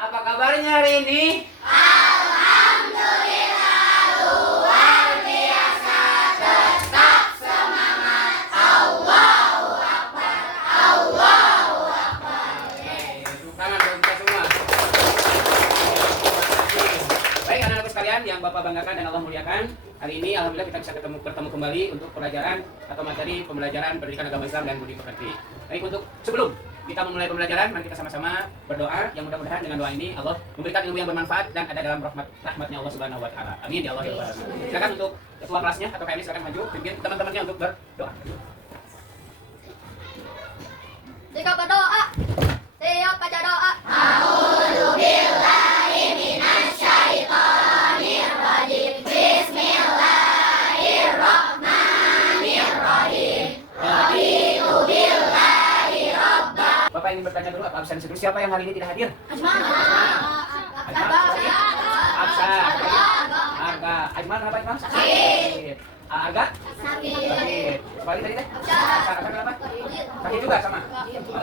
Apa kabarnya hari ini? Alhamdulillah luar biasa, tetap semangat. Allahu Akbar, Allahu Akbar. Tepuk tangan buat kita semua. Baik anak-anakku sekalian yang Bapak banggakan dan Allah muliakan, hari ini alhamdulillah kita bisa bertemu kembali untuk pelajaran atau materi pembelajaran pendidikan agama Islam dan budi pekerti. Baik, untuk sebelum kita memulai pembelajaran, mari kita sama-sama berdoa yang mudah-mudahan dengan doa ini Allah memberikan ilmu yang bermanfaat dan ada dalam rahmatnya Allah Subhanahu wa taala. Amin ya Allah ya Rabbal alamin. Silakan untuk ketua kelasnya atau KMI silakan maju pimpin teman-temannya untuk berdoa. Jika berdoa, siap baca doa. A'udzubillahi minasyaitonir rajim. Bismillahirrahmanirrahim. Raditu billahi rabba. Bapak ingin bertanya dulu apa absen dulu, siapa yang hari ini tidak hadir? Ajman. Arga. Ajman apa Ajman? Sakit. Arga? Sakit. Balik tadi teh? Sakit apa? Sakit juga sama.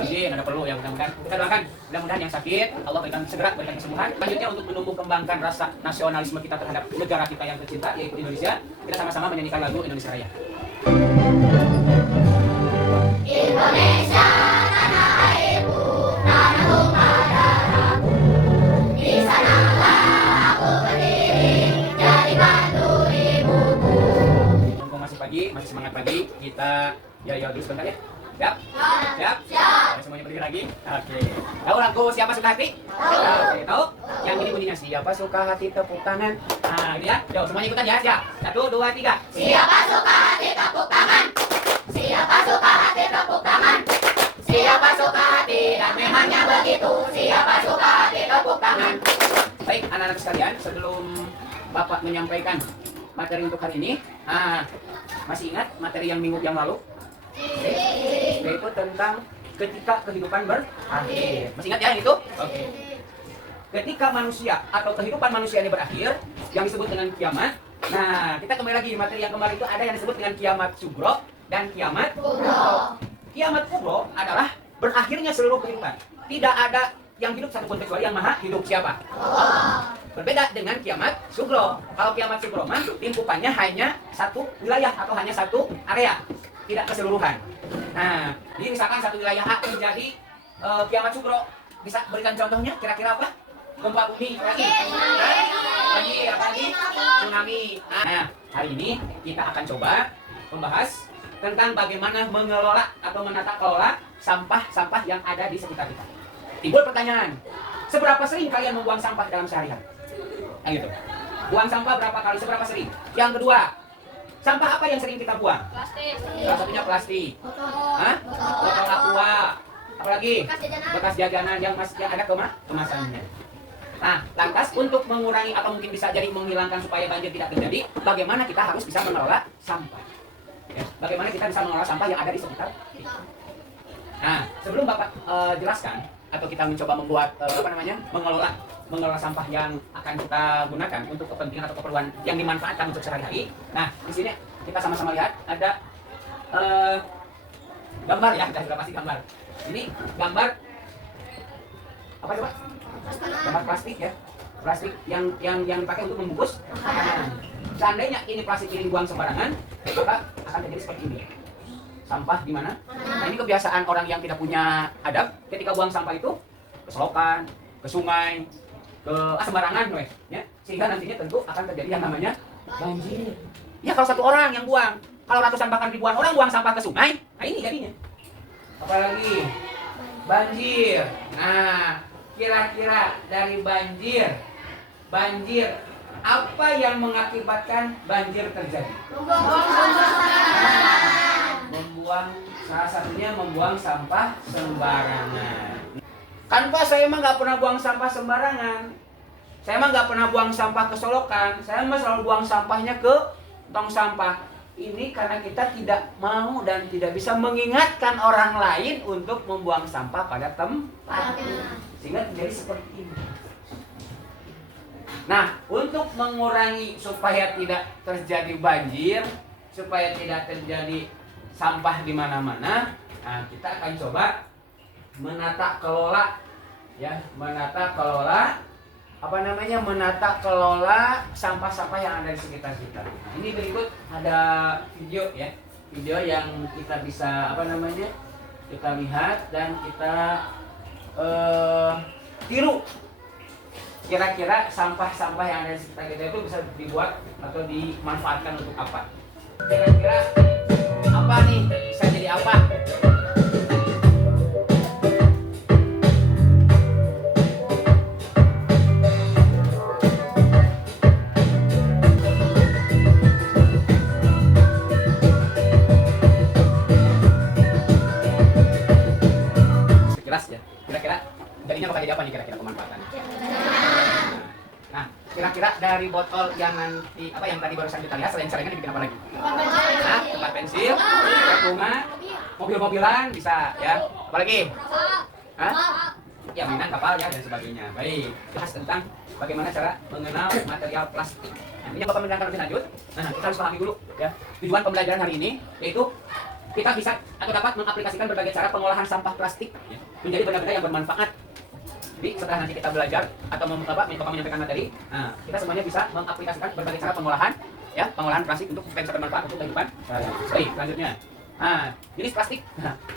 Izin, ada perlu yang mudah-mudahan. Kita doakan mudah-mudahan yang sakit Allah segera berikan kesembuhan. Selanjutnya untuk menumbuh kembangkan rasa nasionalisme kita terhadap negara kita yang tercinta yaitu Indonesia, kita sama-sama menyanyikan lagu Indonesia Raya. Indonesia tanah airku, tanah tumpah darahku. Di sanalah aku berdiri, jadi batu ibuku. Mumpung masih pagi, masih semangat pagi, kita ya dulu sebentar ya. Siap? Siap? Siap. Semuanya berdiri lagi? Oke. Tahu lagu Siapa Suka Hati? Oke, tahu? Yang ini bunyinya Siapa Suka Hati tepuk tangan. Nah, ini ya. Yuk, semuanya ikutan ya. Siap. 1, 2, 3. Siapa suka hati tepuk tangan. Siapa suka hati tepuk tangan. Siapa suka hati dan memangnya begitu. Siapa suka hati tepuk tangan. Baik, anak-anak sekalian, sebelum Bapak menyampaikan materi untuk hari ini, masih ingat materi yang minggu yang lalu? Yaitu tentang ketika kehidupan berakhir. Masih ingat ya yang itu? Oke. Ketika manusia atau kehidupan manusia ini berakhir, yang disebut dengan kiamat. Nah, kita kembali lagi materi yang kemarin itu ada yang disebut dengan kiamat sugro dan kiamat kubro. Kiamat kubro adalah berakhirnya seluruh kehidupan. Tidak ada yang hidup satupun kecuali yang maha hidup. Siapa? Allah. Berbeda dengan kiamat sugro. Kalau kiamat sugro mah lingkupannya hanya satu wilayah atau hanya satu area, tidak keseluruhan. Nah, jadi misalkan satu wilayah A terjadi kiamat sugro, bisa berikan contohnya kira-kira apa? Gempa bumi lagi, banjir, apa lagi? Tsunami. Nah, hari ini kita akan coba membahas tentang bagaimana mengelola atau menata kelola sampah-sampah yang ada di sekitar kita. Timbul pertanyaan, seberapa sering kalian membuang sampah dalam sehari-hari? Nah gitu. Buang sampah berapa kali, seberapa sering? Yang kedua, sampah apa yang sering kita buang? Plastik. Salah satunya plastik. Hah? Botol aqua. Apalagi? Bekas jajanan yang ada kemasannya. Nah, lantas untuk mengurangi atau mungkin bisa jadi menghilangkan supaya banjir tidak terjadi, bagaimana kita harus bisa mengelola sampah? Ya, bagaimana kita bisa mengelola sampah yang ada di sekitar kita? Nah, sebelum Bapak jelaskan atau kita mencoba membuat mengelola sampah yang akan kita gunakan untuk kepentingan atau keperluan yang dimanfaatkan untuk sehari-hari. Nah, di sini kita sama-sama lihat ada gambar ya, sudah pasti gambar. Ini gambar apa coba? Gambar plastik ya. Plastik yang dipakai untuk membungkus makanan. Seandainya ini plastik ini dibuang sembarangan, maka akan terjadi seperti ini. Sampah di mana? Nah, ini kebiasaan orang yang tidak punya adab ketika buang sampah itu ke selokan, ke sungai, ke sembarangan ya. Sehingga nantinya tentu akan terjadi yang namanya banjir. Ya kalau satu orang yang buang, kalau ratusan bahkan ribuan orang buang sampah ke sungai, nah ini jadinya. Apalagi banjir. Nah, kira-kira dari banjir apa yang mengakibatkan banjir terjadi? Salah satunya membuang sampah sembarangan. Kan Pak, saya mah nggak pernah buang sampah sembarangan. Saya mah nggak pernah buang sampah ke solokan. Saya mah selalu buang sampahnya ke tong sampah. Ini karena kita tidak mau dan tidak bisa mengingatkan orang lain untuk membuang sampah pada tempatnya. Sehingga terjadi seperti ini. Nah, untuk mengurangi supaya tidak terjadi banjir, supaya tidak terjadi sampah di mana-mana, nah kita akan coba menata kelola ya, menata kelola apa namanya, menata kelola sampah-sampah yang ada di sekitar kita. Nah, ini berikut ada video ya, video yang kita bisa apa namanya, kita lihat dan kita tiru. Kira-kira sampah-sampah yang ada di sekitar kita itu bisa dibuat atau dimanfaatkan untuk apa? Kira-kira apa nih, bisa jadi apa? Sekilas ya, kira-kira jadinya bakal jadi apa nih kira-kira pemanfaatannya? Nah, kira-kira dari botol yang nanti apa yang tadi barusan kita lihat, selain celengan dibikin apa lagi? Nah, tempat pensil, tempat bunga, mobil-mobilan bisa ya. Apalagi? Hah? Ya, mainan kapal ya dan sebagainya. Baik, bahas tentang bagaimana cara mengenal material plastik. Nah, ini yang Bapak menerangkan lebih lanjut. Nah, kita harus pahami dulu ya. Tujuan pembelajaran hari ini yaitu kita bisa atau dapat mengaplikasikan berbagai cara pengolahan sampah plastik ya, menjadi benda-benda yang bermanfaat. Jadi setelah nanti kita belajar atau menyampaikan materi, nah, kita semuanya bisa mengaplikasikan berbagai cara pengolahan ya, pengolahan plastik untuk supaya bisa bermanfaat untuk kehidupan. Baik, selanjutnya. Nah, jenis plastik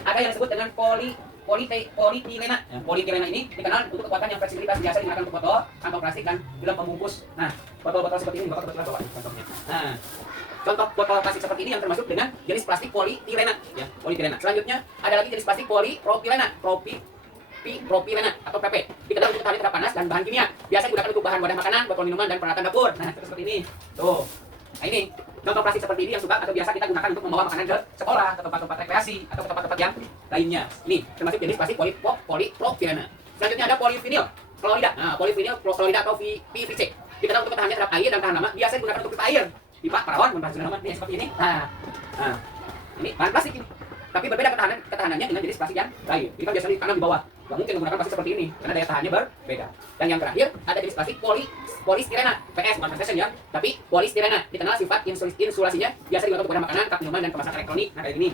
ada yang disebut dengan polietilena. Ya, polietilena ini dikenal untuk kekuatan yang fleksibilitas, biasa digunakan untuk botol, kantong plastik dan film pembungkus. Nah, botol-botol seperti ini Bapak kebetulan coba contohnya. Nah, contoh botol plastik seperti ini yang termasuk dengan jenis plastik polietilena ya, polietilena. Selanjutnya ada lagi jenis plastik polipropilena, propilena atau PP. Dikenal untuk tahan terhadap panas dan bahan kimia. Biasa digunakan untuk bahan wadah makanan, botol minuman dan peralatan dapur. Nah, seperti ini. Tuh. Nah, ini contoh plastik seperti ini yang suka atau biasa kita gunakan untuk membawa makanan ke sekolah, ke tempat-tempat rekreasi atau ke tempat-tempat yang lainnya. Ini termasuk jenis plastik polipropilena. Selanjutnya ada polivinil klorida. Nah, polivinil klorida atau PVC. Dikenal untuk ketahanannya terhadap air dan tahan lama. Biasa digunakan untuk pipa air. Pipa perawan membahas nama nih seperti ini. Nah, ini bahan plastik ini. Tapi berbeda ketahanannya dengan jenis plastik yang lain. Ini kan biasanya ditanam di bawah. Gak mungkin menggunakan plastik seperti ini karena daya tahannya berbeda. Dan yang terakhir ada jenis plastik polistirena, PS bukan fashion ya, tapi polistirena dikenal sifat insulasinya biasa digunakan untuk bahan makanan, kap minuman dan kemasan elektronik. Nah, kayak gini.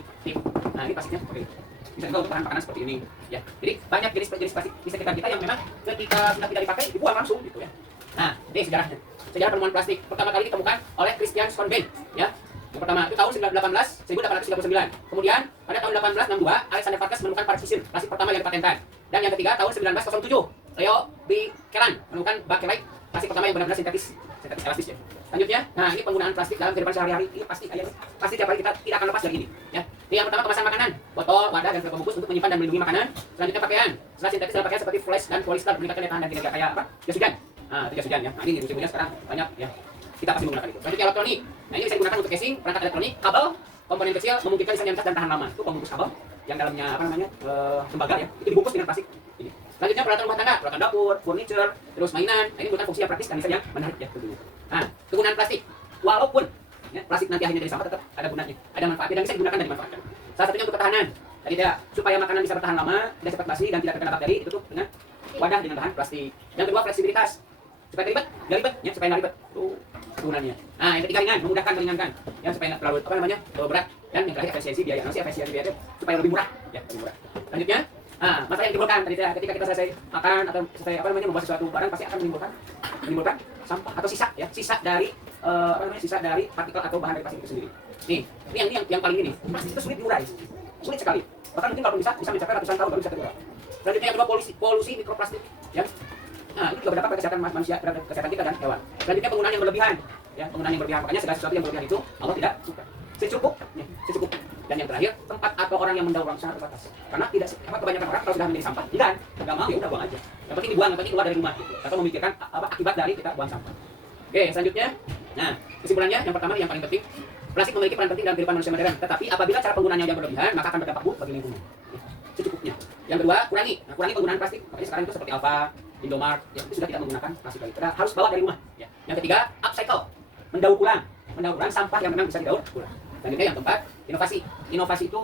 Nah, ini plastiknya seperti ini. Bisa juga untuk bahan makanan seperti ini ya. Jadi banyak jenis plastik di sekitar kita yang memang ketika sudah tidak dipakai dibuang langsung gitu ya. Nah, ini sejarahnya. Sejarah penemuan plastik pertama kali ditemukan oleh Christian Schoenben ya. Yang pertama itu tahun 1839. Kemudian pada tahun 1862 Alexander Farkas menemukan partisin plastik pertama yang dipatenkan. Dan yang ketiga tahun 1907 Leo Bikeland menemukan bakelite plastik pertama yang benar-benar sintetis elastis ya. Selanjutnya, nah ini penggunaan plastik dalam kehidupan sehari-hari. Ini pasti tiap hari kita tidak akan lepas dari ini ya. Ini yang pertama kemasan makanan, botol, wadah dan film pembungkus untuk menyimpan dan melindungi makanan. Selanjutnya pakaian. Setelah sintetis dalam pakaian seperti flash dan polyester meningkatkan daya tahan dan kinerja kayak apa? Jas hujan. Nah, itu jas hujan ya. Nah, ini musim hujan sekarang banyak ya. Kita pasti menggunakan itu. Selanjutnya elektronik. Nah, ini bisa digunakan untuk casing, perangkat elektronik, kabel, komponen kecil memungkinkan lisan yang besar dan tahan lama. Itu pembungkus kabel yang dalamnya apa namanya? Tembaga ya. Itu dibungkus dengan plastik. Ini. Selanjutnya peralatan rumah tangga, peralatan dapur, furniture, terus mainan. Nah, ini bukan fungsi yang praktis dan yang menarik ya tentunya. Nah, kegunaan plastik. Walaupun ya, plastik nanti akhirnya jadi sampah, tetap ada gunanya. Ada manfaatnya dan bisa digunakan dan dimanfaatkan. Salah satunya untuk ketahanan. Tadi ya, supaya makanan bisa bertahan lama, tidak cepat basi dan tidak terkena bakteri, ditutup dengan wadah dengan bahan plastik. Yang kedua, fleksibilitas. Supaya nggak ribet, ya, supaya nggak ribet. Tuh kegunaannya. Nah, yang ketiga ringan, memudahkan, meringankan, ya supaya nggak terlalu apa namanya berat. Dan yang terakhir efisiensi biaya. Nah, efisiensi biaya supaya lebih murah, ya lebih murah. Selanjutnya, masalah yang ditimbulkan tadi ya, ketika kita selesai makan atau selesai apa namanya membuat sesuatu barang pasti akan menimbulkan sampah atau sisa ya, sisa dari sisa dari partikel atau bahan dari plastik itu sendiri. Nih, ini yang paling ini. Plastik itu sulit diurai. Sulit sekali. Bahkan mungkin kalau bisa mencapai ratusan tahun baru bisa terurai. Selanjutnya yang kedua polusi mikroplastik ya. Nah, ini juga berdampak pada kesehatan manusia, terhadap kesehatan kita dan hewan. Selanjutnya penggunaan yang berlebihan ya, penggunaan yang berlebihan. Makanya segala sesuatu yang berlebihan itu Allah tidak suka. Secukup. Dan yang terakhir, tempat atau orang yang mendaur ulang sangat terbatas. Karena tidak kebanyakan orang kalau sudah menjadi sampah, tidak mau ya udah buang aja. Yang penting dibuang, yang penting keluar dari rumah gitu. Atau memikirkan apa akibat dari kita buang sampah. Oke, selanjutnya. Nah, kesimpulannya yang pertama yang paling penting, plastik memiliki peran penting dalam kehidupan manusia modern. Tetapi apabila cara penggunaannya yang berlebihan, maka akan berdampak buruk bagi lingkungan. Secukupnya. Yang kedua, kurangi penggunaan plastik. Makanya sekarang itu seperti Alfa, Indomart, ya itu sudah tidak menggunakan plastik lagi. Kita harus bawa dari rumah. Ya. Yang ketiga, upcycle, mendaur ulang sampah yang memang bisa didaur ulang. Selanjutnya yang keempat, inovasi itu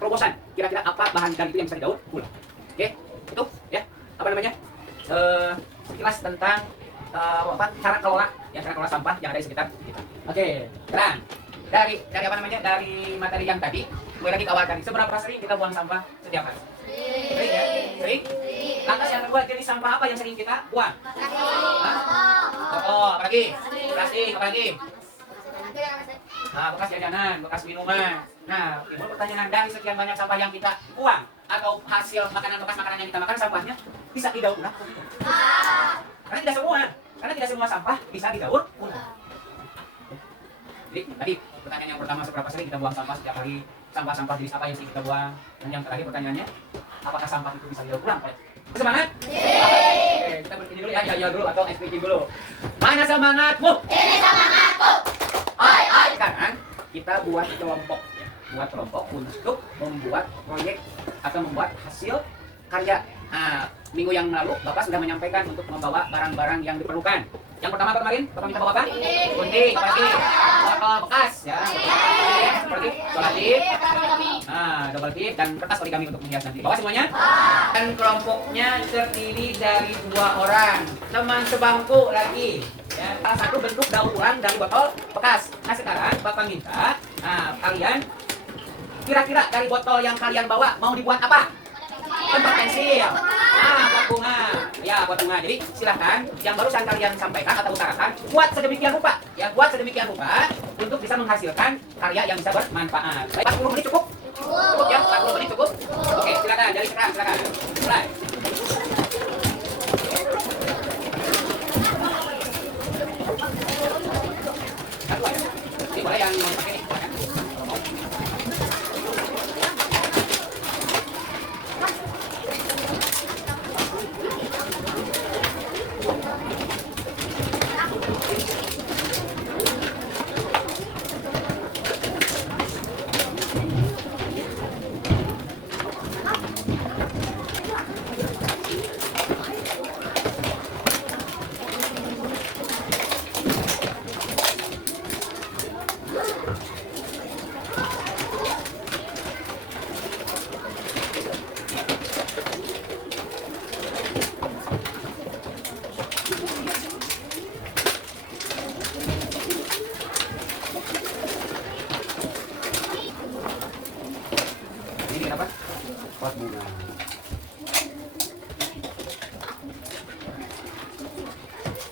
terobosan. Kira-kira apa bahan dari itu yang bisa didaur ulang. Oke, itu ya apa namanya sekilas tentang cara kelola sampah yang ada di sekitar kita. Oke, sekarang dari apa namanya dari materi yang tadi, gue lagi ke awal tadi. Seberapa sering kita buang sampah setiap hari? Sering ya? Sering? Lantas yang kedua, jenis sampah apa yang sering kita buang? Oh, apa lagi? Plastik, apa lagi? Nah, bekas jajanan, bekas minuman. Nah, timbul pertanyaan, dari sekian banyak sampah yang kita buang atau hasil makanan bekas makanan yang kita makan, sampahnya bisa didaur ulang? Karena tidak semua sampah bisa didaur ulang. Jadi tadi pertanyaan yang pertama, seberapa sering kita buang sampah setiap hari? Sampah-sampah jenis apa yang sering kita buang? Dan yang terakhir pertanyaannya, apakah sampah itu bisa didaur ulang? Semangat? Oke, kita berhenti dulu ya, ya dulu atau speaking dulu. Mana semangatmu? Ini semangatku. Sekarang kita buat kelompok untuk membuat proyek atau membuat hasil karya. Minggu yang lalu Bapak sudah menyampaikan untuk membawa barang-barang yang diperlukan. Yang pertama apa kemarin? Bapak minta bawa apa? Gunting, apalagi botol bekas, ya. Seperti double tip, double tip dan kertas origami untuk menghias nanti. Bawa semuanya. Dan kelompoknya terdiri dari 2 orang, teman sebangku lagi. Ya, salah satu bentuk daur ulang dari botol bekas. Nah sekarang Bapak minta, kalian kira-kira dari botol yang kalian bawa mau dibuat apa? Tempat pensil. Buat bunga. Ya, buat bunga. Jadi silahkan yang barusan kalian sampaikan atau utarakan, buat sedemikian rupa. Ya, buat sedemikian rupa untuk bisa menghasilkan karya yang bisa bermanfaat. Baik, 40 menit cukup? Cukup ya, 40 menit cukup? Oke, silakan. Jadi sekarang silakan. Mulai. Satu aja. Ini boleh yang mau pakai nih, silakan. Ini kenapa? Pot bunga.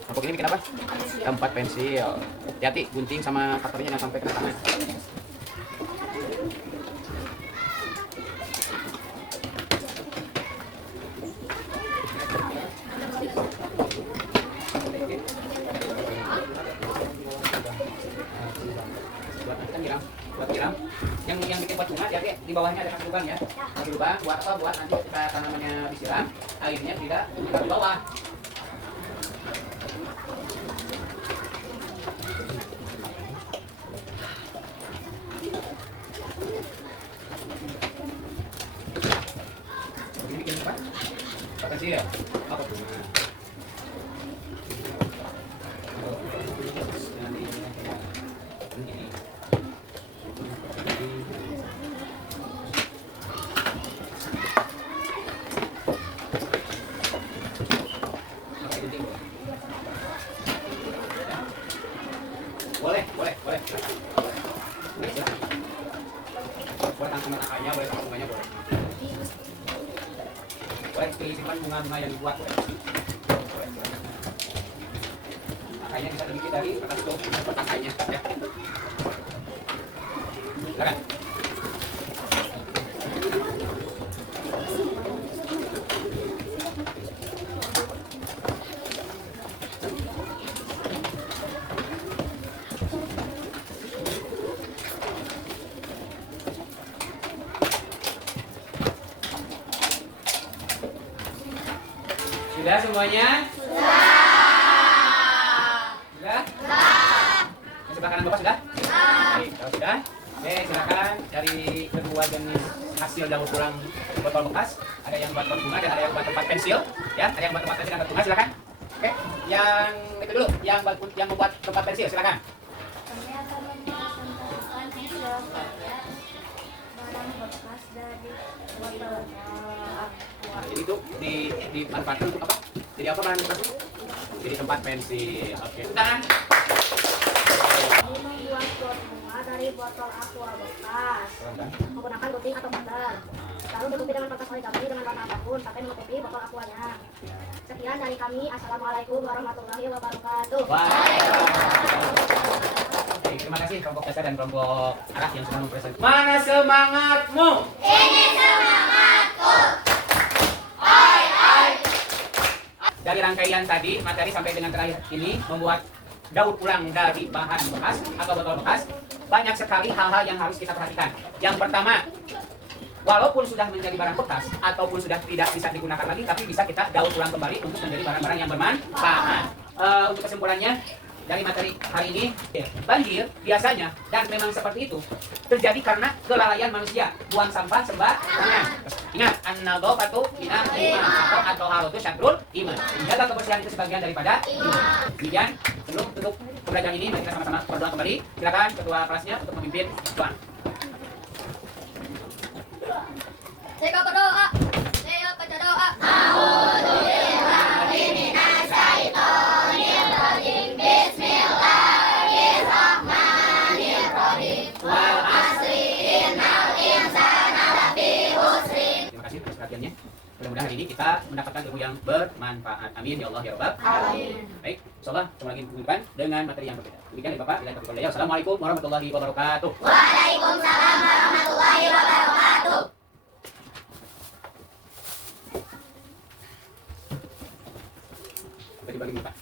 Kelompok ini bikin apa? Tempat pensil. Hati-hati, gunting sama cutternya jangan sampai kena tangan. Buat tiram. Yang bikin pot bunga, hati-hati di bawahnya ada kasih lubang ya. Kasih lubang buat apa? Buat nanti kita tanamannya disiram, airnya tidak di bawah. Ini bikin apa? Pot pensil. Apa bunga? Boleh. Boleh tangkap akarnya, boleh tangkap bunganya, boleh. Boleh simpan bunga-bunga yang dibuat, boleh. Akarnya bisa sedikit dari atas itu, akarnya, ya. Silakan. Sudah semuanya? Sudah? Yang sebelah kanan Bapak sudah? Baik, kalau sudah, oke silakan dari kedua jenis hasil daur ulang botol bekas. Ada yang buat pot bunga dan ada yang buat tempat pensil. Ya, ada yang buat tempat pensil dan tempat bunga, silakan. Oke, yang itu dulu, yang membuat tempat pensil, silakan. Kami akan mencontohkan hasil karya barang bekas dari botol aqua. Jadi itu dimanfaatkan untuk apa? Jadi apa bahan bekas? Jadi tempat pensil. Oke. Tangan. Kami membuat pot bunga dari botol aqua bekas menggunakan gunting atau mandar. Lalu tutupi dengan kertas poligami dengan warna apapun sampai menutupi botol aquanya. Sekian dari kami. Assalamualaikum warahmatullahi wabarakatuh. Baik, terima kasih kelompok dasar dan kelompok arah yang sudah mempresentasikan. Mana semangatmu? Ini semangatku. Oi, oi. Dari rangkaian tadi, materi sampai dengan terakhir ini membuat daur ulang dari bahan bekas atau botol bekas. Banyak sekali hal-hal yang harus kita perhatikan. Yang pertama, walaupun sudah menjadi barang bekas ataupun sudah tidak bisa digunakan lagi, tapi bisa kita daur ulang kembali untuk menjadi barang-barang yang bermanfaat. Untuk kesimpulannya, dari materi hari ini, banjir biasanya, dan memang seperti itu, terjadi karena kelalaian manusia. Buang sampah sembarangan. Ingat, an-nadhafatu minal iman atau halutu syatrul iman. Menjaga kebersihan itu sebagian daripada iman. Demikian, sebelum tutup pembelajaran ini, mari kita sama-sama berdoa kembali. Silakan ketua kelasnya untuk memimpin doa. Saya berdoa. Saya baca doa. Terima kasih atas perhatiannya. Mudah-mudahan hari ini kita mendapatkan ilmu yang bermanfaat. Amin ya Allah ya Rabbal alamin. Baik, insyaallah ketemu lagi minggu depan dengan materi yang berbeda. Demikian dari Bapak, bila taufiq wal hidayah. Assalamualaikum warahmatullahi wabarakatuh. Waalaikumsalam warahmatullahi wabarakatuh. Bagi-bagi Pak.